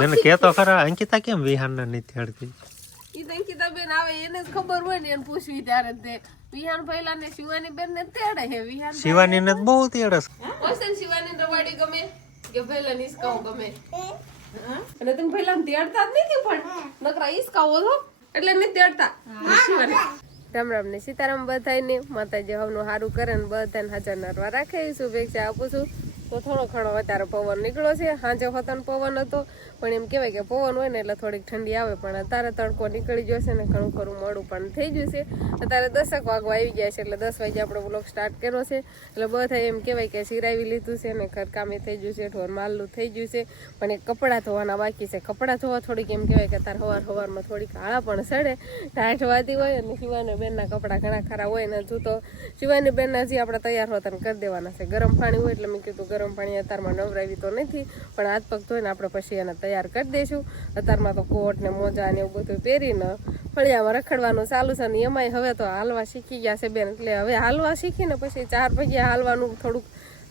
બેન કે તો ખરા અંકિતા કેમ વિહાન નથી તેડતી? ઈ તો અંકિતા બેન આવે એને જ ખબર હોય ને એને પૂછવી ત્યારે તે વિહાન પહેલા ને શિવાની બેન ને તેડે હે વિહાન શિવાની ને બહુ તેડસ. ઓસન શિવાની રવાડી ગમે કે પહેલા નિસ્કાઓ ગમે અને તમે પહેલા તેડતા જ નથી પણ નકરા ઈસકાઓ છો એટલે નથી તેડતા શિવાની. રામ રામ ને સીતારામ બધાને માતાજી હવનું સારું કરે ને બધાને હાજર નરવા રાખે એવી શુભેચ્છા આપું છું. તો થોડો ઘણો વધારે પવન નીકળ્યો છે. સાંજે હોતાનો પવન હતો પણ એમ કહેવાય કે પવન હોય ને એટલે થોડીક ઠંડી આવે પણ અત્યારે તડકો નીકળી ગયો છે ને ઘણું ખરું મોડું પણ થઈ ગયું છે. અત્યારે 10 વાગવા આવી ગયા છે એટલે 10 વાગે આપણે વ્લોગ સ્ટાર્ટ કર્યો છે એટલે બધા એમ કહેવાય કે સિરાવી લીધું છે ને ઘરકામે થઈ ગયું છે ઢોર માલનું થઈ ગયું છે પણ એક કપડાં ધોવાના બાકી છે. કપડાં ધોવા થોડીક એમ કહેવાય કે અત્યારે સવારમાં થોડીક આળા પણ સડે ટાઢ વાતી હોય અને શિવાની બેનના કપડાં ઘણા ખરા હોય ને હજુ તો શિવાની બેનના હજી આપણે તૈયાર હોતા કરી દેવાના છે. ગરમ પાણી હોય એટલે મેં કીધું ગરમ પાણી અત્યારમાં નવરાવી તો નથી પણ હાથ પગ ધોઈને આપણે પછી એને તૈયાર કરી દઈશું. અત્યારમાં તો કોટ ને મોજા ને એવું બધું પહેરીને ફળિયામાં રખડવાનું ચાલુ છે ને એમાંય હવે તો હાલવા શીખી ગયા છે બેન એટલે હવે હાલવા શીખીને પછી 4 પૈયા હાલવાનું થોડુંક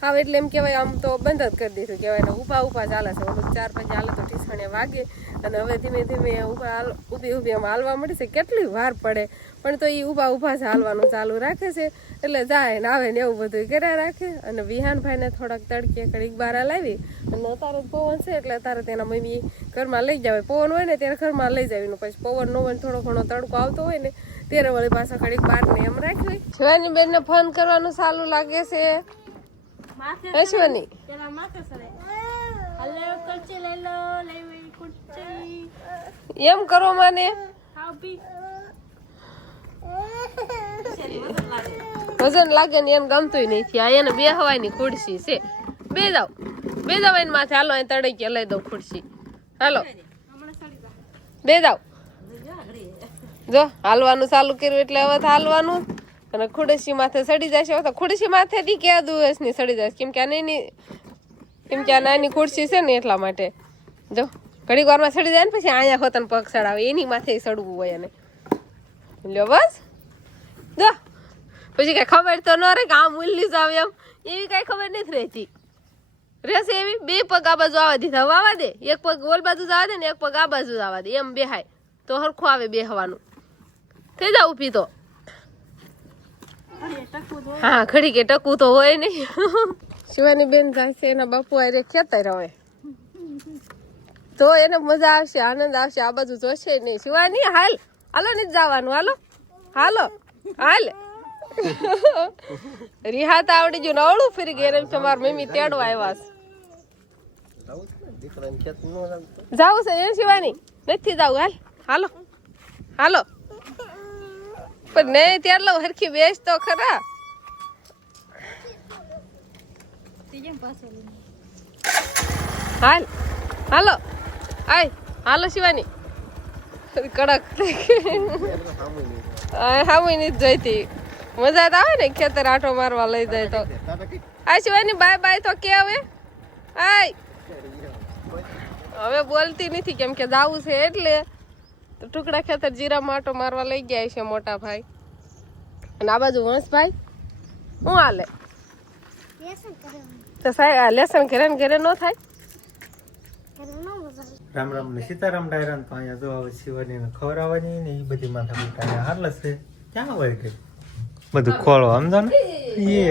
આવે એટલે એમ કહેવાય આમ તો બંધ જ કરી દીધું કહેવાય ને ઊભા ચાલે છે. ઓલું 4 પૈયા હાલે તો ઠીસણે વાગે અને હવે ધીમે ધીમે ઊભી આમ હાલવા મળે છે. કેટલી વાર પડે પણ તો એ ઊભા જ હાલવાનું ચાલુ રાખે છે એટલે જાય ને આવે ને એવું બધું કર્યા રાખે. અને વિહાનભાઈને થોડાક તડકે કડીક બહાર લાવી અને અત્યારે પવન છે એટલે અત્યારે તેના મમ્મી ઘરમાં લઈ જાવે. પવન હોય ને ત્યારે ઘરમાં લઈ જાવીને પછી પવન ન હોય થોડો ઘણો તડકો આવતો હોય ને ત્યારે વળી પાછા કડીક બહાર ને એમ રાખવી. શિવાની બેન ને ફોન કરવાનું સારું લાગે છે. શિવાની એમ કરો મને વજન લાગે ને એને ગમતું નથી. આ એને બેહવાની ખુરશી છે. બે જાવ એને માથે હાલો અહીં તડકે લઈ દઉં ખુરશી. હાલો બે જાવ. જો હાલવાનું ચાલુ કર્યું એટલે હવે હાલવાનું અને ખુરશી માથે ચડી જશે. તો ખુરશી માથે થી ક્યાં દિવસ ની ચડી જશે કેમ કે આ નાની ખુરશી છે ને એટલા માટે. જો ઘડીક વારમાં ચડી જાય ને પછી અહીંયા હોતન પગ ચડાવે એની માથે ચડવું હોય એને લ્યો બસ. જો પછી કઈ ખબર તો ન રહે કે આમ ઉલ્લી જાવ એમ એવી કઈ ખબર નથી રહેતી રહેશે એવી. 2 પગ આ બાજુ આવવા દીધા આવવા દે. એક પગ ઓલ બાજુ જવા દે ને એક પગ આ બાજુ જવા દે એમ બેહાય તો હરખું આવે બેહવાનું. થઈ જાવ ઊભી તો હા ઘડી કે ટકવું તો હોય નહીં. શિવાની બેન જાય છે એના બાપુ આરે ખેતર હવે તો એને મજા આવશે આનંદ આવશે. આ બાજુ જોશે નહીં. શિવાની હાલો નથી જવાનું. હાલો રિહાત આવડી ગયું ને અવળું ફરી ગયું એમ તમારી મમ્મી તેડવા આવ્યા છે. જાવું છે એ શિવાની નથી જાવું. હાલો પણ નહીં ત્યાર લો હરખી બેસ તો ખરા. હાલો શિવાની કડક હામુય નથી જોઈતી. મજા તો આવે ને ખેતર આટો મારવા લઈ જાય તો. આ શિવાની બાય તો કે હવે બોલતી નથી કેમ કે જાવું છે એટલે તો ટુકડા ખેતર જીરામાં આટો મારવા લઈ ગયા છે મોટા ભાઈ. અને આ બાજુ વંશભાઈ શું હાલે તો સાહેબ લેસન ઘરે ન થાય. રામ રામ ને સીતારામ ડાયરાન તો અહીંયા જો હવે શિવાની ને ખવડાવવાની ને એ બધી માથા મોટા હાલ છે. ક્યાં હોય કે બધું ખોળો સમજો ને એ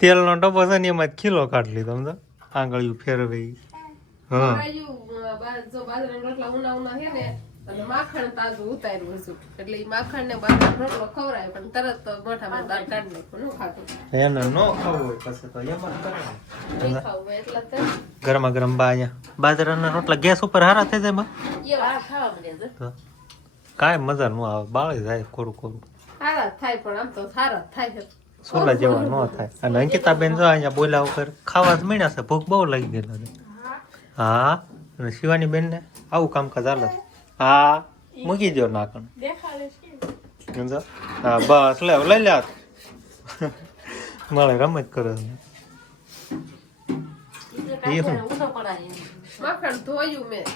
તેલનો ડબ્બો છે ને એમાં ખીલો કાઢી લીધો સમજો આંગળીયું ફેરવે. હા અને માખણ તાજું ઉતાર્યું હતું એટલે માખણ ને બાજરાનો રોટલો ખવરાય પણ તરત તો મોઢામાં બહાર કાઢી નાખ્યું. ન ખાતું એને ન ખાવું હોય પછી તો એમ જ કરે એટલે ગરમા ગરમ બાજરાના રોટલા ગેસ ઉપર હારા થઈ જાય કાંઈ મજા ન આવે. બાળી જાય કોરું હારા થાય પણ આમ તો સારા થાય સોલા જેવા ન થાય. અને અંકિતાબેન જો અહીંયા બોલા ઉપર ખાવા જ મળ્યા છે. ભૂખ બહુ લાગી ગયેલો છે. હા અને શિવાની બેન ને આવું કામકાજ હાલે. હા મૂકી દો નાખણ. હા બસ લઈ લે મારે રમત કરે માખણ ધોયું મેં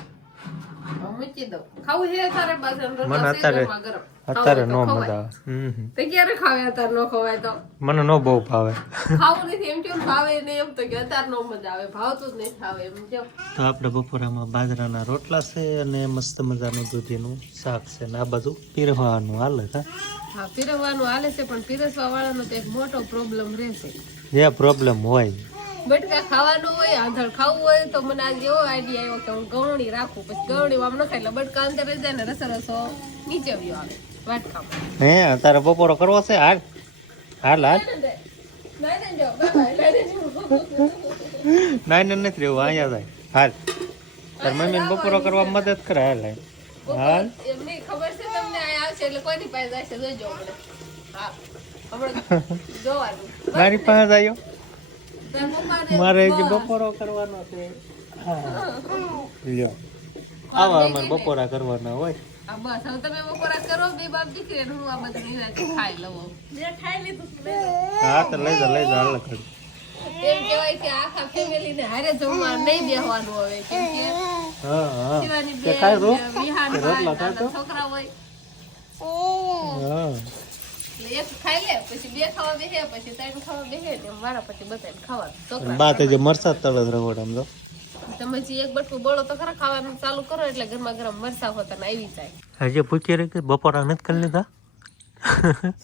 મૂકી દઉં. ખાવું છે તારે બાજરાના મને રોટલા છે અત્યારે ગરમા ગરમ. અત્યારે ખાવું નો હોય તો મજા ખવાય. આવે તે ક્યારે ખાવે અત્યારે નો ખવાય તો મને નો બહુ ભાવે. ખાવું નથી એમ કેમ ભાવે ને એમ તો કે અત્યારે નો મજા આવે ભાવતું જ નહીં ખાવે એમ કેમ. તો આપણે બપોરામાં બાજરાના રોટલા છે અને મસ્ત મજાનું દૂધીનું શાક છે ને આ બધું પીરવાનું હાલે હા. હા પીરસવાનું હાલે છે પણ પીરસવા વાળાનો તો એક મોટો પ્રોબ્લેમ રહેશે. જે પ્રોબ્લેમ હોય બટકા ખાવાનું હોય આંધળ ખાવું હોય તો મને આજે એવો આઈડિયા આવ્યો કે હું ગવણી રાખું પછી ગવણી આમ ન ખાય એટલે બટકા અંદર રહી જાય ને રસો નીચે આવ્યો આવે વાટકામાં. હે તારે બપોરો કરવો છે હાલ હાલ હાલ નાઈ નથી રહેવું અહીંયા જાય હાલ તાર મમ્મીને બપોરો કરવા મદદ કરે હાલ હાલ એમની ખબર છે તમને આ આવશે એટલે કોઈની પાસે જશે જોઈજો આપણે. હા હમણાં જોવાનું મારી પાસે આવ્યો તાર પપ્પાને મારે જે બપોરો કરવાનો છે હા લ્યો આવા અમારે બપોરા કરવાના હોય આ બસ હવે તમે બપોરા કરો બે બાપ દીકરી ને હું આ બધું નિરાંતે ખાઈ લઉં. જે ખાઈ લીધું હા તો લઈ જા હાલ કરી એમ કહેવાય કે આખા ફેમિલી ને હારે જમવા નહીં બેહવાનું હવે કેમ કે હા હા શિવાની તે બેન, ખાય રો વિહાન તે રોટલા ભાઈ, ખાતો નાના છોકરા હોય હા એટલે એક ખાઈ લે પછી બે ખાવા બેસે પછી ત્રણ ખાવા બેસે ને મારા પછી બધાને ખાવાનું છોકરા બા તે જે મરસા તળત રવડ આમ તો તમે જે એક બટકું બોલો તો ખરા ખાવાનું ચાલુ કરો એટલે ગરમા ગરમ મરસા હોતા ને આવી જાય. હજી પૂછી રહી કે બપોરા નથી કરી લીધા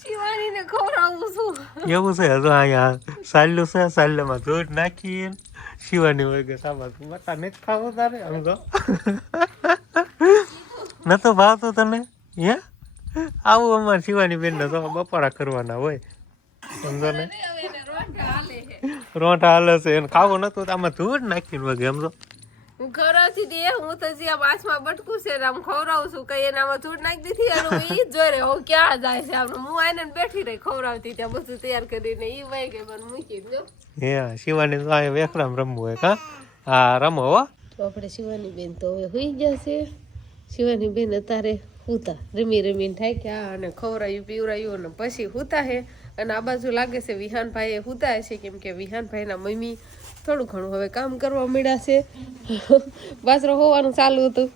શિવાની ને ખવડાવું છું એવું છે હજુ અહીંયા સાલ્યું છે સાલ્યામાં દૂધ નાખીએ શિવાની હોય કે સામા બટા નથી ખાવું તારે આમ તો નતો ભાવતો તને હે આવું અમારે શિવાની બેન ને તો બપોરા કરવાના હોય સમજો ને હવે એને રોટલા હાલે છે. રોટા હાલે છે એને ખાવું નતું તો આમાં દૂધ નાખીને વગે સમજો હું ખવડાવતી હતી હું તો જે આ પાંચમાં બટકું છે ને આમ ખવડાવું છું કઈ એનામાં ધૂળ નાખી દીધી અને હું ઈ જ જોઈ રહી હું ક્યાં જાય છે આમ હું આઈને બેઠી રહી ખવડાવતી ત્યાં બધું તૈયાર કરીને ઈ વહી ગઈ મને મૂકી દો. હે શિવાની તો અહીંયા વેખરામ રમવું હોય કા હા રમો હો તો આપણે શિવાની બેન તો હવે હુઈ જશે. શિવાની બેન અત્યારે હુતા રમી રમીને થાક્યા અને ખવડાયું પીવડાયું અને પછી હુતા હે અને આ બાજુ લાગે છે વિહાનભાઈ હુતા છે કેમ કે વિહાનભાઈના મમ્મી થોડું ઘણું હવે કામ કરવા મળ્યા છે. બાજરો હોવાનું ચાલુ હતું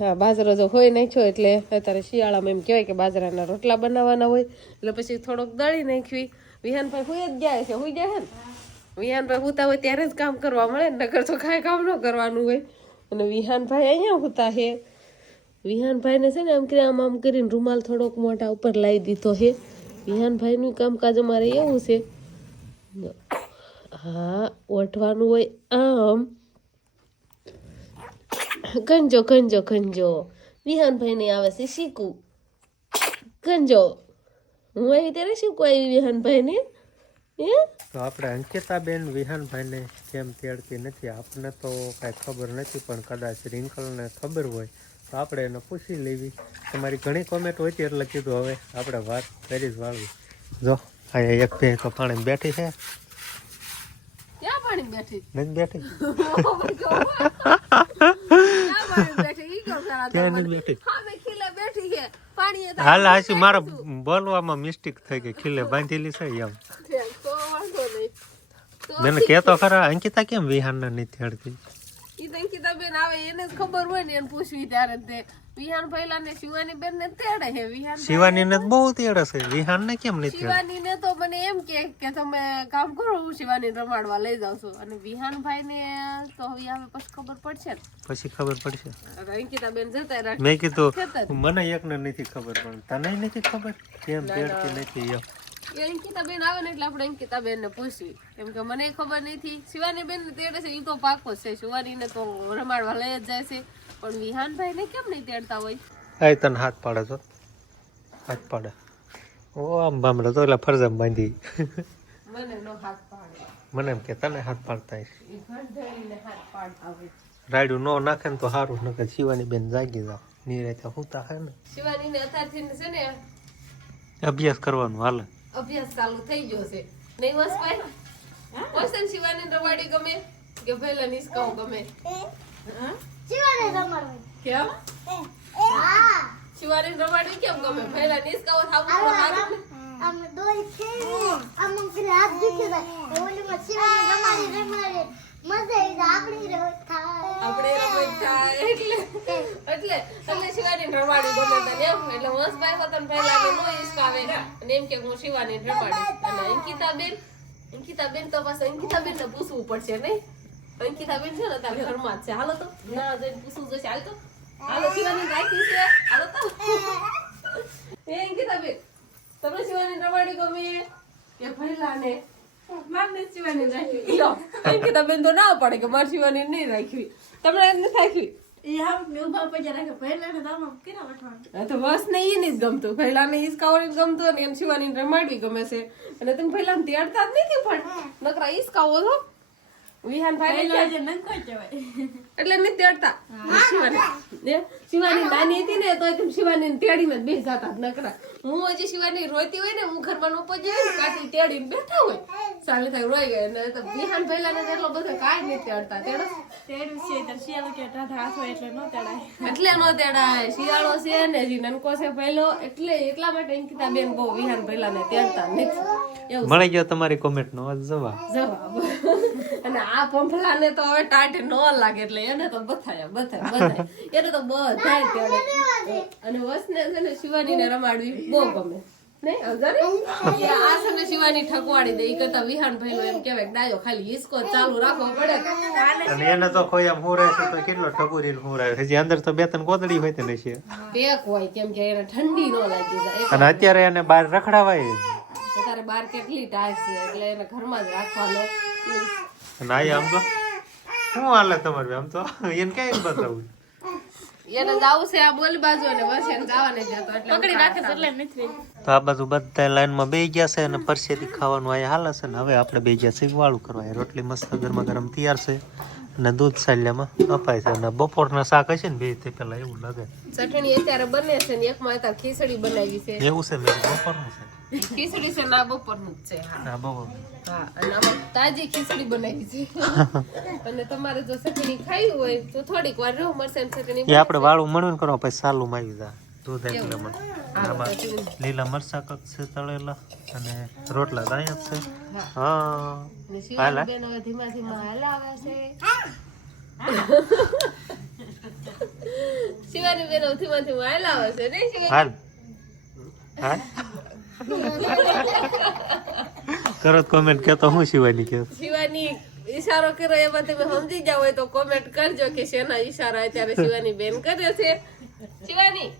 હા બાજરો જો હોય નાખ્યો એટલે અત્યારે શિયાળામાં એમ કહેવાય કે બાજરાના રોટલા બનાવવાના હોય એટલે પછી થોડોક દળી નાખવી. વિહાનભાઈ હુઈ જ જાય છે હુઈ જાય ને વિહાનભાઈ હુતા હોય ત્યારે જ કામ કરવા મળે ને નકર તો કાંઈ કામ ન કરવાનું હોય. અને વિહાનભાઈ અહીંયા હુતા હે વિહાનભાઈને છે ને આમ કરીને રૂમાલ થોડોક મોટા ઉપર લાવી દીધો હે. વિહાનભાઈનું કામકાજ અમારે એવું છે હા ઓઠવાનું હોય આમ ગંજો ગંજો ગંજો વિહાનભાઈને આવે છે શીખવું ગંજો હું આવી ત્યારે શીખવું આવી વિહાનભાઈને હે તો આપણે અંકિતાબેન વિહાનભાઈને કેમ તેડતી નથી આપણને તો કાંઈ ખબર નથી પણ કદાચ રિંકલને ખબર હોય તો આપણે એને પૂછી લેવી. તમારી ઘણી કોમેન્ટ હોય છે એટલે કીધું હવે આપણે વાત કરી જ વાળવી. જો અહીંયા એક બે તો પાણી બેઠી છે ક્યાં પાણી બેઠી નથી બેઠી ક્યાં નથી બેઠી હાલ હાસી મારા બોલવામાં મિસ્ટેક થઈ ગઈ ખીલે બાંધેલી છે એમ મને કહેતો ખરા અંકિતા કેમ વિહાનને નથી તેડતી અંકિતા બેન આવે એને જ ખબર હોય ને એને પૂછવી ત્યારે તે વિહાન પહેલા ને શિવાની બેન ને તેડે છે વિહાન શિવાની ને બહુ તેડે છે વિહાન ને કેમ નથી તેડે શિવાની ને તો મને એમ કે તમે કામ કરો હું શિવાની રમાડવા લઈ જાઉં છું અને વિહાનભાઈ ને તો હવે આવે પછી ખબર પડશે ને પછી ખબર પડશે. અંકિતા બેન જતા રાખે મેં કીધું મને એકને નથી ખબર પણ તને નથી ખબર કેમ તેડતી નથી એમ અંકિતા બેન આવે ને એટલે આપણે અંકિતા બેન ને પૂછવી કેમ કે મને ખબર નથી. શિવાની બેન ને તેડે છે એ તો પાકો છે શિવાની ને તો રમાડવા લઈ જ જાય છે પણ વિહાનભાઈ ને કેમ નહીં તેડતા હોય આ તને હાથ પાડે તો હાથ પાડે ઓ આમ બામડે તો એટલે ફરજામ બાંધી મને નો હાથ પાડે મને એમ કે તને હાથ પાડતા હશે. એ ઘર ધરીને હાથ પાડતા હોય રાયડું નો નાખે ને તો સારું નકર શિવાની બેન જાગી જાવ નિરાતે હુતા હે ને શિવાની ને અત્યારથી છે ને અભ્યાસ કરવાનું હાલે અભ્યાસ ચાલુ થઈ ગયો છે નહીં વસભાઈ વસન શિવાની રવાડી ગમે કે પહેલા નિસ્કાઓ ગમે શિવાની રમાડવી કેમ શિવાની રમાડવી કેમ ગમે પહેલા નિસ્કાઓ થાવું તો સારું આમ દોઈ છે આમ પેલા હાથ દુખે જાય ઓલી માં શિવાની રમાડી મજા આવી જાય આપણી આપણે એટલે શિવાની રમાડી ગમે તને એમ એટલે વંશભાઈ પોતાને પહેલા નો હિસકાવે અને એમ કે હું શિવાની રમાડીશ અને અંકિતાબેન તો પાછું અંકિતાબેન ને પૂછવું પડશે નહીં અંકિતાબેન છે ને તાર ઘરમાં જ છે હાલો તો ના જઈને પૂછવું જશે હાલો શિવાની રાખી છે હાલો તો એ અંકિતાબેન તમને શિવાની રમાડી ગમે કે પહેલા ને મારને શિવાની રાખી લો અંકિતાબેન તો ના પડે કે માર શિવાની નહીં રાખવી તમને નથી રાખવી તો બસ ને ઈ નહીં ગમતું પહેલા ને ઈસકાઓને ગમતું અને એમ શિવાની રમાડવી ગમે છે અને તમે પહેલા તેડતા જ નથી પણ નકરા ઈસકાઓ છો વિહાન ભાઈ એટલે નથી તેડતા શિવાની નાની હતી ને તો શિવાની તેડીને જ બેસી જતા નકરા હું હજી શિવાની રોતી હોય ને હું ઘરમાં નો પહોંચી હોય ને કાઢી તેડીને બેઠા હોય ચાલે થાય રોઈ ગયો ને તો વિહાન પહેલા ને એટલો બધો કાંઈ નહીં તેડતા તેડો એટલે નો તેડાય શિયાળો છે ને હજી નનકો છે પહેલો એટલે એટલા માટે અંકિતા બેન બહુ વિહાન પહેલા ને તેડતા નથી એવું મળી ગયો તમારી કોમેન્ટ નો જવાબ અને આ પંફલા ને તો હવે ટાઢે ન લાગે એટલે એને તો બધાય એને તો બધાય તેડે અને વસને છે ને શિવાની ને રમાડવી બહુ ગમે નહીં આ છે ને શિવાની ઠકવાડી દે ઈ કરતા વિહાન ભાઈલો એમ કહેવાય ડાયો ખાલી હિસકો ચાલુ રાખવો પડે અને એને તો કોઈ આમ હુરાય છે તો કેટલો ઠગુરી હુરાય હજી અંદર તો બે ત્રણ કોતડી હોય તે નશે પેક હોય કેમ કે એને ઠંડી ન લાગી જાય અને અત્યારે એને બહાર રખડાવાય તારે બાર કેટલી ટાઈટ છે એટલે એને ઘરમાં જ રાખવાનો અને આ આમ તો શું હાલે તમારે આમ તો એને કઈ બતાવું એને જાવું છે આ બોલી બાજુ અને બસ એને જવા નહીં જતો એટલે પકડી રાખે એટલે નથી તો આ બાજુ બધા લાઈનમાં બેસી ગયા છે અને પરસેથી ખાવાનું અહીંયા હાલે છે ને હવે આપણે બે ગયા શીખવાળું કરવા રોટલી મસ્ત ગરમા ગરમ તૈયાર છે અને દૂધ સાલ્યામાં અપાય છે અને બપોરના શાક હશે ને બે તે પેલા એવું લાગે ચટણી અત્યારે બને છે ને એકમાં અત્યારે ખીચડી બનાવી છે એવું છે મેં બપોરનું છે ખીચડી છે ના બપોરનું જ છે હા બપોર હા અને આમાં તાજી ખીચડી બનાવી છે અને તમારે જો ચટણી ખાવી હોય તો થોડીક વાર રહો મરચાં ચટણી એ આપણે વાળું મળવું કરવા પછી સાલું આવી જાય દૂધ એટલે મને આમાં લીલા મરચા કક છે તળેલા અને રોટલા તો અહીંયા જ છે હા શિવાની બેન હવે ધીમા ધીમા હલાવે છે શિવાની બેન હવે ધીમા ધીમા હલાવે છે નહીં શિવાની હાલ હાલ કરો કોમેન્ટ કે તો હું શિવાની કે શિવાની ઈશારો કર્યો એમાં તમે સમજી જાવ હોય તો કોમેન્ટ કરજો કે શેના ઈશારા અત્યારે શિવાની બેન કર્યો છે શિવાની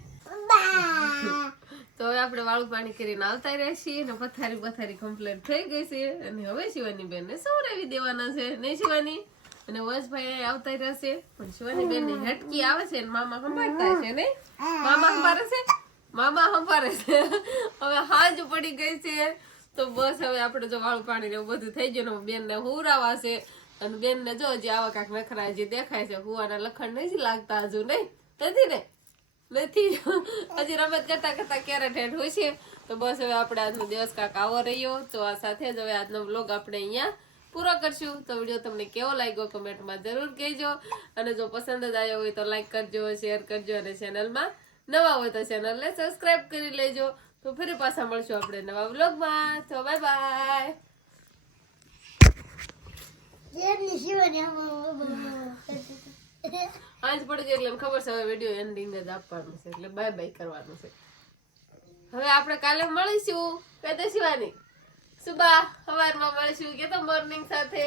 તો હવે આપણે વાળું પાણી કરીને આવતા રહ્યા છીએ અને પથારી કમ્પ્લીટ થઈ ગઈ છે અને હવે શિવાની બેન ને સવરાવી દેવાના છે નહીં શિવાની અને વંશભાઈ આવતા રહેશે પણ શિવાની બેન ની હેટકી આવે છે ને મામા સંભાળતા છે નહીં મામા સંભાળે છે મામા સંભાળે છે હવે હાજ પડી ગઈ છે તો બસ હવે આપણે જો વાળું પાણી ને એવું બધું થઈ ગયું ને બેન ને હુરાવા છે અને બેન ને જો જે આવા કાંક નખરા જે દેખાય છે હુવાના લખણ નથી લાગતા હજુ નહીં નથી ને નથી હજી રમત કરતા કરતા ક્યારે ઠેઠ હોય છે તો બસ હવે આપણે આજનો દિવસ કાંક આવો રહ્યો તો આ સાથે જ હવે આજનો વ્લોગ આપણે અહીંયા પૂરો કરશું તો વિડીયો તમને કેવો લાગ્યો કમેન્ટમાં જરૂર કહેજો અને જો પસંદ જ આવ્યો હોય તો લાઈક કરજો શેર કરજો અને ચેનલમાં નવા હોય તો ચેનલને સબસ્ક્રાઇબ કરી લેજો તો ફરી પાછા મળશું આપણે નવા વ્લોગમાં તો બાય બાય આજ પડી જાય એટલે ખબર છે હવે વિડીયો એન્ડિંગ જ આપવાનું છે એટલે બાય બાય કરવાનું છે હવે આપણે કાલે મળીશું કહેતા શિવાની સુબા સવારમાં મળીશું કે તો મોર્નિંગ સાથે